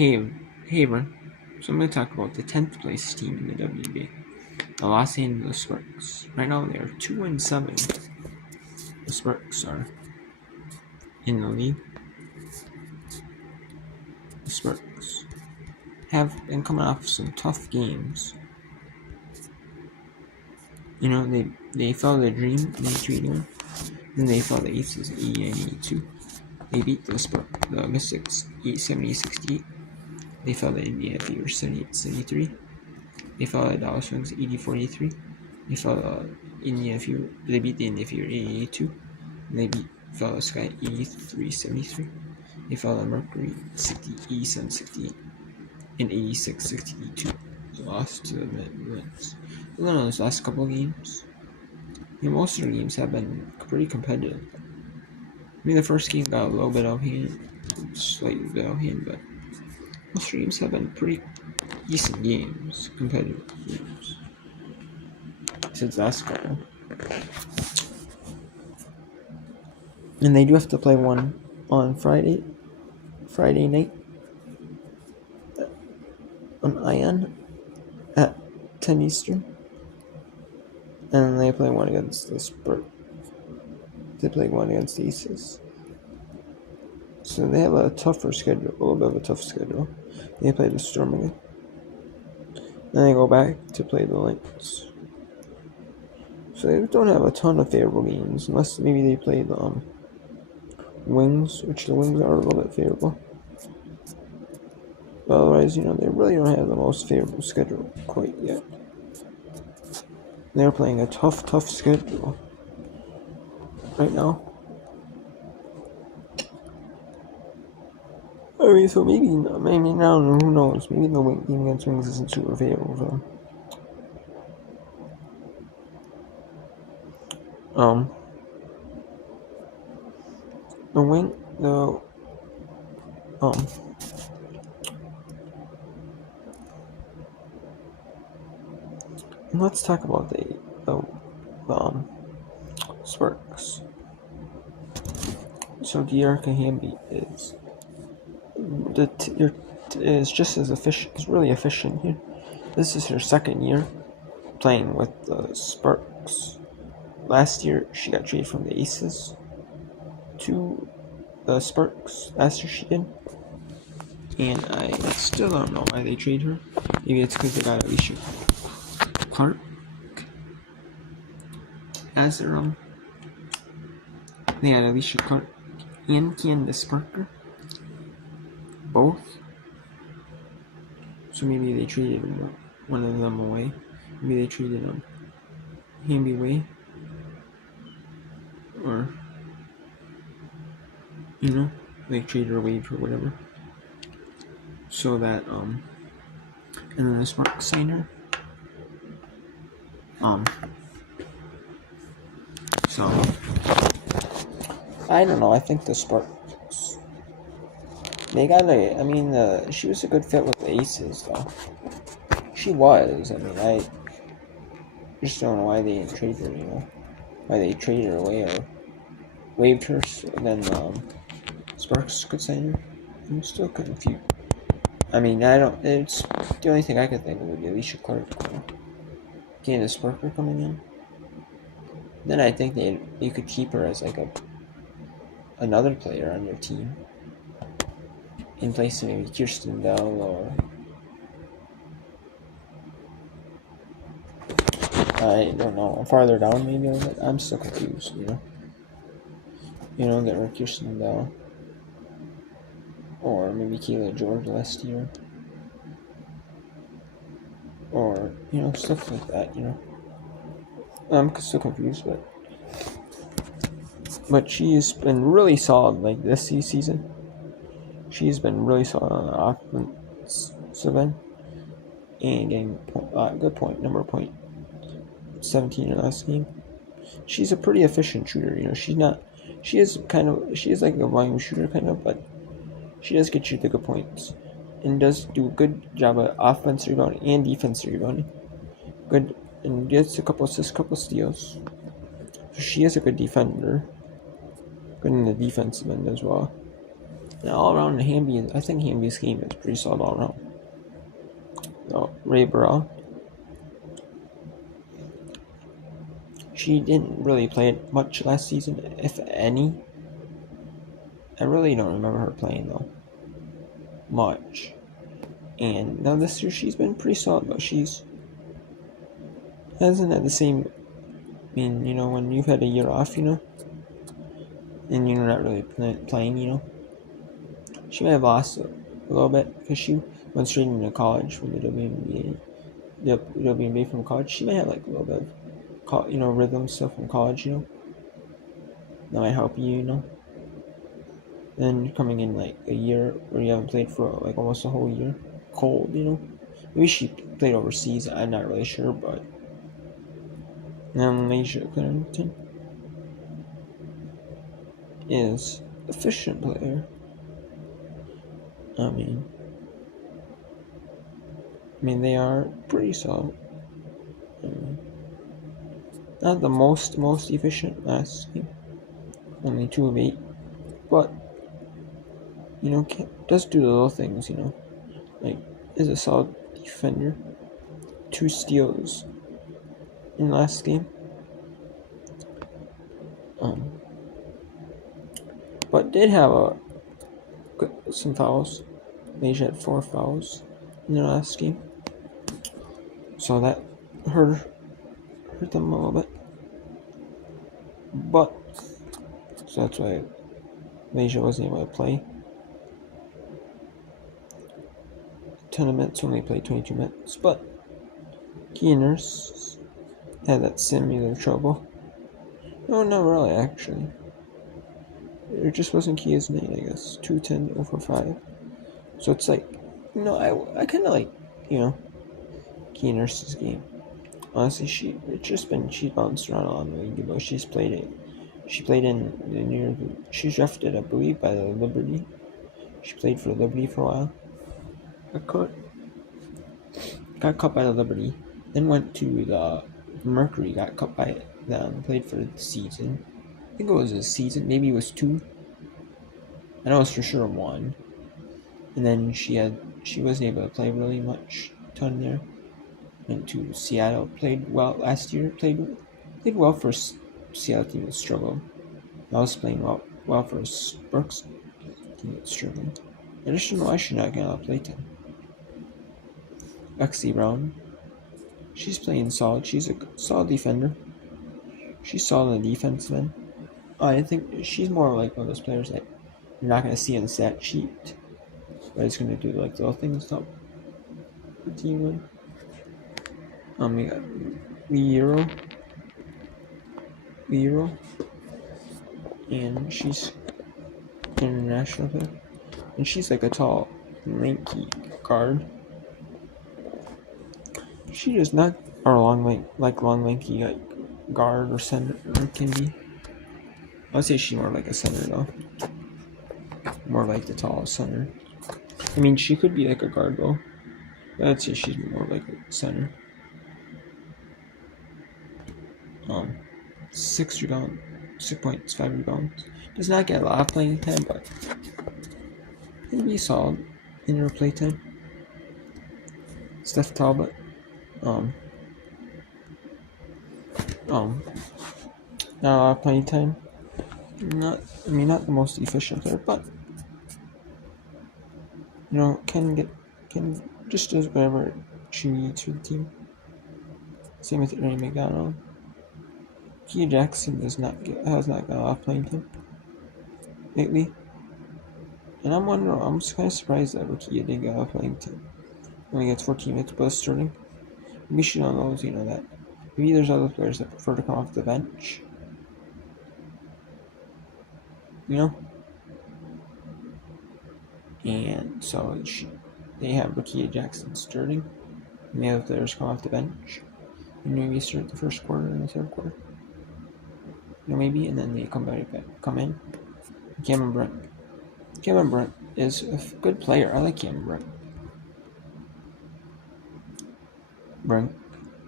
Hey, hey everyone. So I'm going to talk about the 10th place team in the WNBA, the Los Angeles Sparks. Right now they are 2-7. The Sparks are in the league. The Sparks have been coming off some tough games. They fell the Dream in 3-1. Then they fell the Aces in 82. They beat the Mystics 70-68. They fell the Indiana Fever 78-73. They fell the Dallas Wings 80-43. They fell the Indiana Fever. They beat the Indiana Fever 82. They fell the Sky 83-73. They fell the Mercury 87-68 and 86-62. They lost to the Wings. And then on those last couple of games, most of the games have been pretty competitive. The first game got a little bit out of hand, slightly bit out of hand, but most of the games have been pretty decent games, competitive games. Since last couple. And they do have to play one on Friday night on Ion at 10 Eastern. And they play one against the Spurs. They play one against the Aces. So they have a tougher schedule, a little bit of a tough schedule. They play the Storm again. Then they go back to play the Lynx. So they don't have a ton of favorable games, unless maybe they play the Wings, which the Wings are a little bit favorable. But otherwise, they really don't have the most favorable schedule quite yet. They're playing a tough schedule right now. So maybe now, who knows? Maybe the game against Wings isn't super favorable for them. Let's talk about the Sparks. So Dearica Hamby is just as efficient. Is really efficient here. This is her second year playing with the Sparks. Last year she got traded from the Aces to the Sparks. Last year she did, and I still don't know why they traded her. Maybe it's because they got Alicia Clark as their They had Alicia Clark and Candace Parker, both. So maybe they traded one of them away. Maybe they traded Hamby away, or they traded her away for whatever. So that and then the Sparks signed her. So I don't know. I think the Sparks. They got she was a good fit with the Aces, though. She was. I just don't know why they didn't trade her. Why they traded her away or waived her, and then Sparks could sign her. I'm still confused. I don't. It's the only thing I could think of would be Alicia Clark, Candace Parker coming in. Then I think you could keep her as another player on your team, in place of maybe Kirsten Bell or I don't know, farther down maybe on it. I'm still confused, get rid of Kirsten Bell or maybe Kayla George last year, or stuff like that. I'm still confused, but she's been really solid this season. She's been really solid on the offensive end and getting good number point 17 in the last game. She's a pretty efficient shooter. She is like a volume shooter but she does get you the good points and does do a good job of offense rebounding and defense rebounding. Good, and gets a couple assists, couple steals. So she is a good defender. Good in the defensive end as well. And all around, I think Hamby's game is pretty solid all around. So, Ray Burrell, she didn't really play it much last season, if any. I really don't remember her playing though much. And now this year she's been pretty solid, but she's hasn't had the same. I mean, when you've had a year off, and you're not really playing, she might have lost a little bit because she went straight into college from the WNBA from college. She might have like a little bit of, rhythm stuff from college, that might help you. Then coming in like a year where you haven't played for like almost a whole year, cold. Maybe she played overseas. I'm not really sure, but Malaysia Clinton is efficient player. I mean, they are pretty solid. Not the most efficient last game, only 2 of 8, but does do the little things. Like is a solid defender. 2 steals in last game. But did have some fouls. Malaysia had 4 fouls in their last game, so that hurt them a little bit. But so that's why Malaysia wasn't able to play. 10 minutes, only played 22 minutes, but Kia Nurse had that similar trouble. No, not really, actually. It just wasn't Kia's name, I guess. 210 over 5. So it's like, I kind of like, Kia Nurse's game. Honestly, she's bounced around a lot in the league, but she played in she's drafted, I believe, by the Liberty. She played for Liberty for a while. Got cut by the Liberty, then went to the Mercury, got cut by them, played for the season. I think it was a season, maybe it was 2. I know it's for sure 1. And then she wasn't able to play really much ton there. Went to Seattle, played well last year, played well for Seattle team that struggled. I was playing well for Sparks team that struggled. I just don't know why she's not getting a lot of playtime. Lexi Brown, she's playing solid. She's a solid defender. She's solid in the defense then. I think she's more like one of those players that you're not going to see on the stat sheet, but it's going to do like the little things to help the team win. We got Lero, and she's an international player, and she's like a tall, lanky guard. She does not are long lanky like guard or center can be. I'd say she's more like a center though. More like the tall center. I mean, she could be like a guard though, but I'd say she's more like a center. 6 rebounds, 6 points, 5 rebounds. Does not get a lot of playing time, but can be solid in her playtime. Steph Talbot, not a lot of playing time. Not the most efficient player, but can just does whatever she needs for the team. Same with Ernie McDonald. Kia Jackson has not got a lot of playing time lately, and I'm kind of surprised that Kia didn't get a lot of playing time. Only gets 14 minutes plus starting. Maybe she don't know, that. Maybe there's other players that prefer to come off the bench. And so they have Kia Jackson starting, and the other players come off the bench. And maybe start the first quarter and the third quarter. Maybe, and then they come in. Cameron Brent. Cameron Brent is a good player. I like Cameron Brent.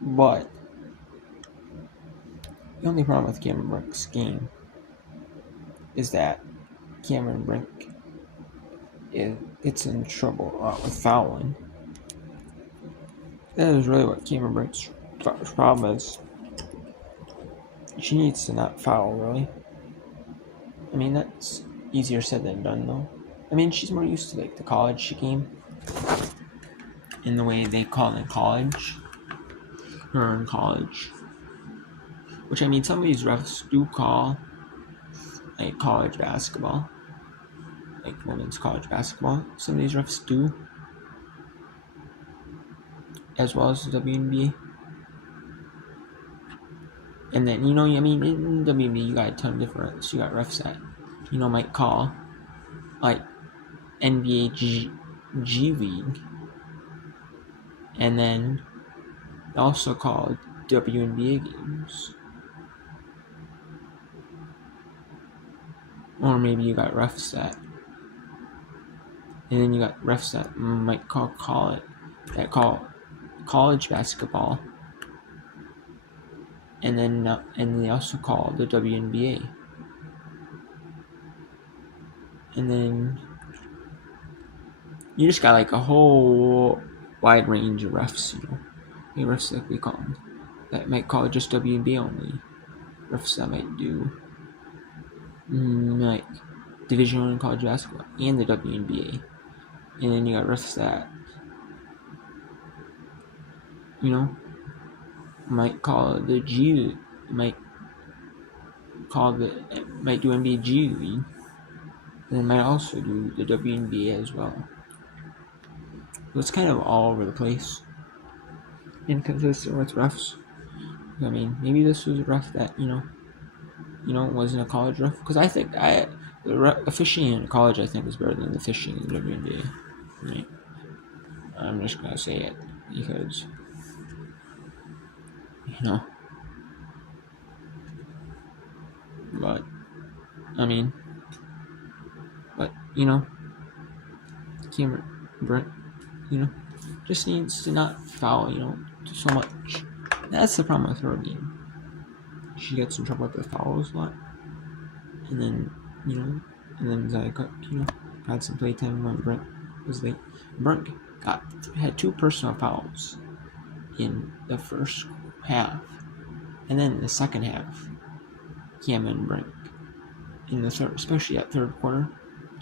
But the only problem with Cameron Brent's game is that Cameron Brent gets in trouble with fouling. That is really what Cameron Brink's problem is. She needs to not foul, really. I mean, that's easier said than done, though. I mean, she's more used to like the college game, in the way they call it in college. Her in college, which I mean, some of these refs do call like college basketball, like women's college basketball. Some of these refs do, as well as the WNBA. And then, I mean, in WNBA, you got a ton of different. You got refs that, might call like NBA G League, and then also call WNBA games. Or maybe you got refs that, and then you got refs that might call college basketball, and then and they also call the WNBA, and then you just got like a whole wide range of refs, the refs like we call them, that might call it just WNBA only, refs that might do like Division I college basketball and the WNBA, and then you got refs that might call the might do NBA G League, and might also do the WNBA as well. So it's kind of all over the place, inconsistent with refs. I mean, maybe this was a ref that wasn't a college ref, because I think the fishing in college I think is better than the fishing in the WNBA. Right? I'm just gonna say it because but I mean, but Cameron Brent, just needs to not foul, so much. That's the problem with her game. She gets in trouble with the fouls a lot, and then Zia Cook, had some playtime when Brent was late. Brent had 2 personal fouls in the first half, and then in the second half, Cameron Brent in the third, especially at third quarter,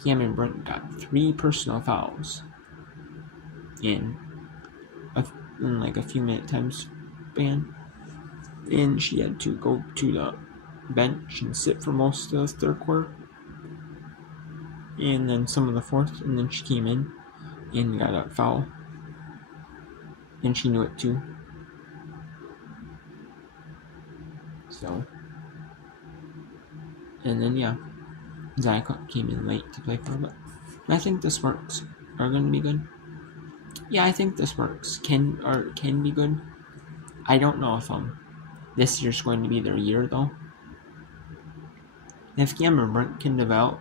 Cameron Brent got 3 personal fouls in like a few minute time span, and she had to go to the bench and sit for most of the third quarter, and then some of the fourth, and then she came in and got a foul, and she knew it too. So, and then Zia Cook came in late to play for her, but I think the Sparks are going to be good. Yeah, I think the Sparks can be good. I don't know if this year's going to be their year though. If Cameron Brent can develop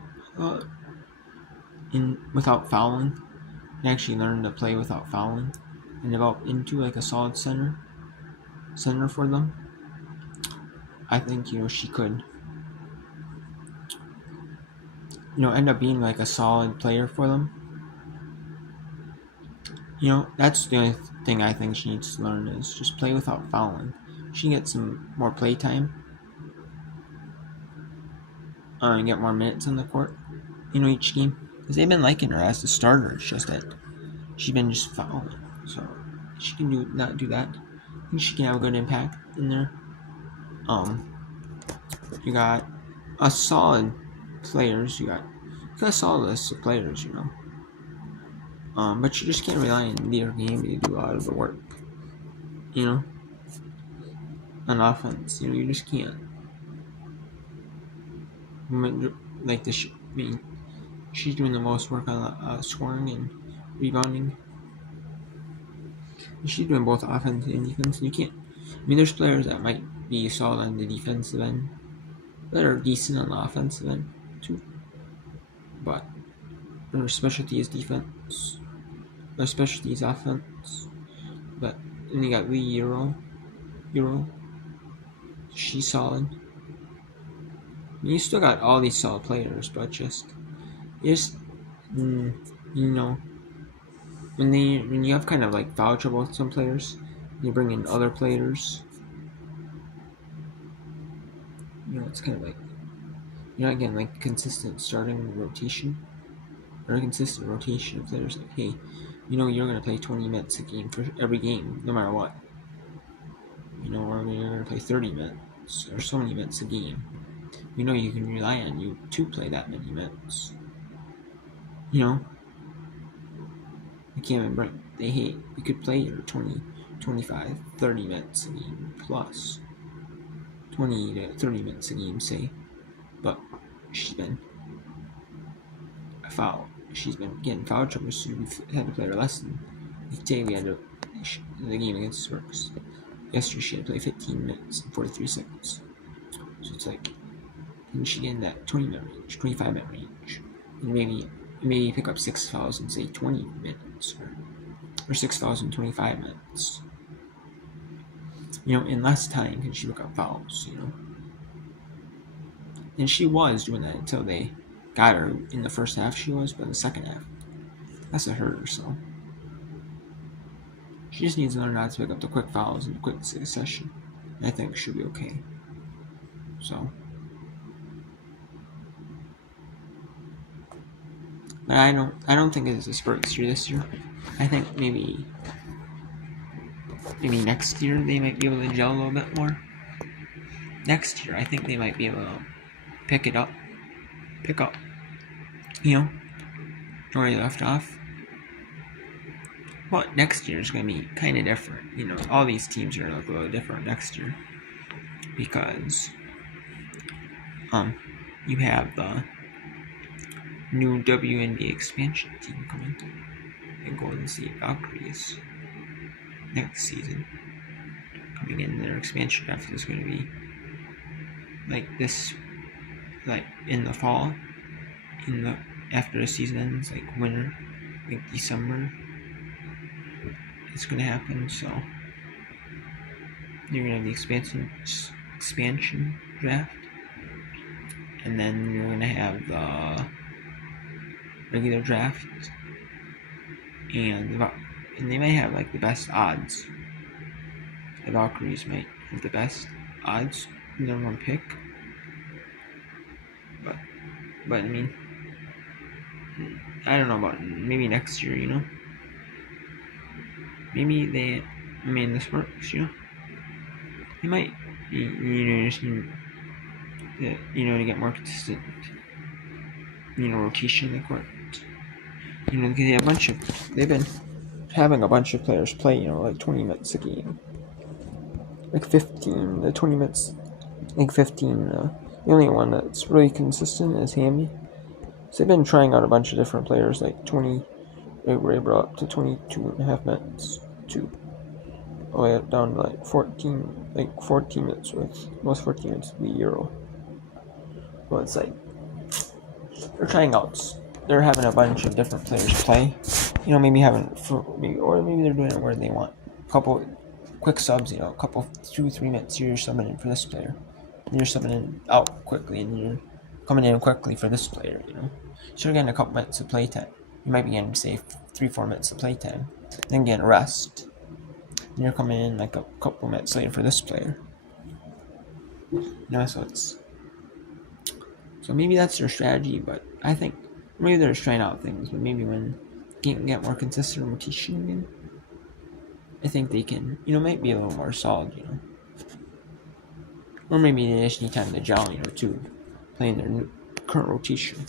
without fouling, and actually learn to play without fouling, and develop into like a solid center for them, I think she could end up being like a solid player for them. That's the only thing I think she needs to learn, is just play without fouling. She can get some more play time and get more minutes on the court, each game, because they've been liking her as the starter. It's just that she's been just fouling, so she can not do that. I think she can have a good impact in there. You got a solid players. You got a solid list of players, but you just can't rely on their game to do a lot of the work, on offense. You just can't. Like this, she's doing the most work on scoring and rebounding. She's doing both offense and defense. You can't. There's players that might be solid on the defensive end, that are decent on the offensive end too, but their specialty is defense. Their specialty is offense. But then you got Lee Euro. She's solid. You still got all these solid players, but You know, when you have kind of like foul trouble with some players, you bring in other players. You know, it's kind of like you're not getting like consistent starting rotation or a consistent rotation of players. Like, hey, you know, you're gonna play 20 minutes a game for every game, no matter what. You know, or you're gonna play 30 minutes or so many minutes a game. You know, you can rely on you to play that many minutes. You know, I can't remember. They hate you could play your 20, 25, 30 minutes a game plus 20 to 30 minutes a game, say, but she's been foul. She's been getting foul trouble, so we've had to play her less than today. We had to the game against Sparks. Yesterday she had to play 15 minutes and 43 seconds. So it's like, can she get in that 20 minute range, 25 minute range, and maybe pick up 6 fouls in say 20 minutes or 6 fouls in 25 minutes. You know, in less time can she pick up fouls, you know. And she was doing that until they got her in the first half, she was, but in the second half, that's a her, so. She just needs to learn how to pick up the quick fouls in a quick succession. And I think she'll be okay. So. But I don't think it's a Spurs year this year. I think maybe next year they might be able to gel a little bit more. Next year I think they might be able to pick up, you know, where they left off. But next year is going to be kind of different. You know, all these teams are going to look a little different next year because you have the new WNBA expansion team coming, and Golden State Valkyries next season coming in. Their expansion draft is going to be like this, like in the fall, after the season ends, like winter, like December. It's going to happen. So you're going to have the expansion draft, and then you're going to have the regular draft, and they might have like the best odds. The Valkyries might have the best odds, number one pick. But I mean, I don't know about maybe next year. You know, maybe the Sparks. You know, they might. Just need to get more consistent. Rotation in the court. Because they've been having a bunch of players play, like 20 minutes a game. Like 15, the 20 minutes, like 15. The only one that's really consistent is Hammy. So they've been trying out a bunch of different players, like 20, they brought up to 22.5 minutes, all the way down to like 14 minutes with most 14 minutes of the Euro. Well, it's like, they're having a bunch of different players play. Maybe they're doing it where they want a couple quick subs. A couple 2-3 minutes. You're subbing in for this player. You're subbing in out quickly, and you're coming in quickly for this player. So you're getting a couple minutes of playtime. You might be getting say 3-4 minutes of playtime, then getting a rest. And you're coming in like a couple minutes later for this player. So maybe that's their strategy, but I think maybe they're just trying out things. But maybe when they can get more consistent rotation again, I think they can, might be a little more solid, Or maybe they just need time to gel, too, playing their new current rotation.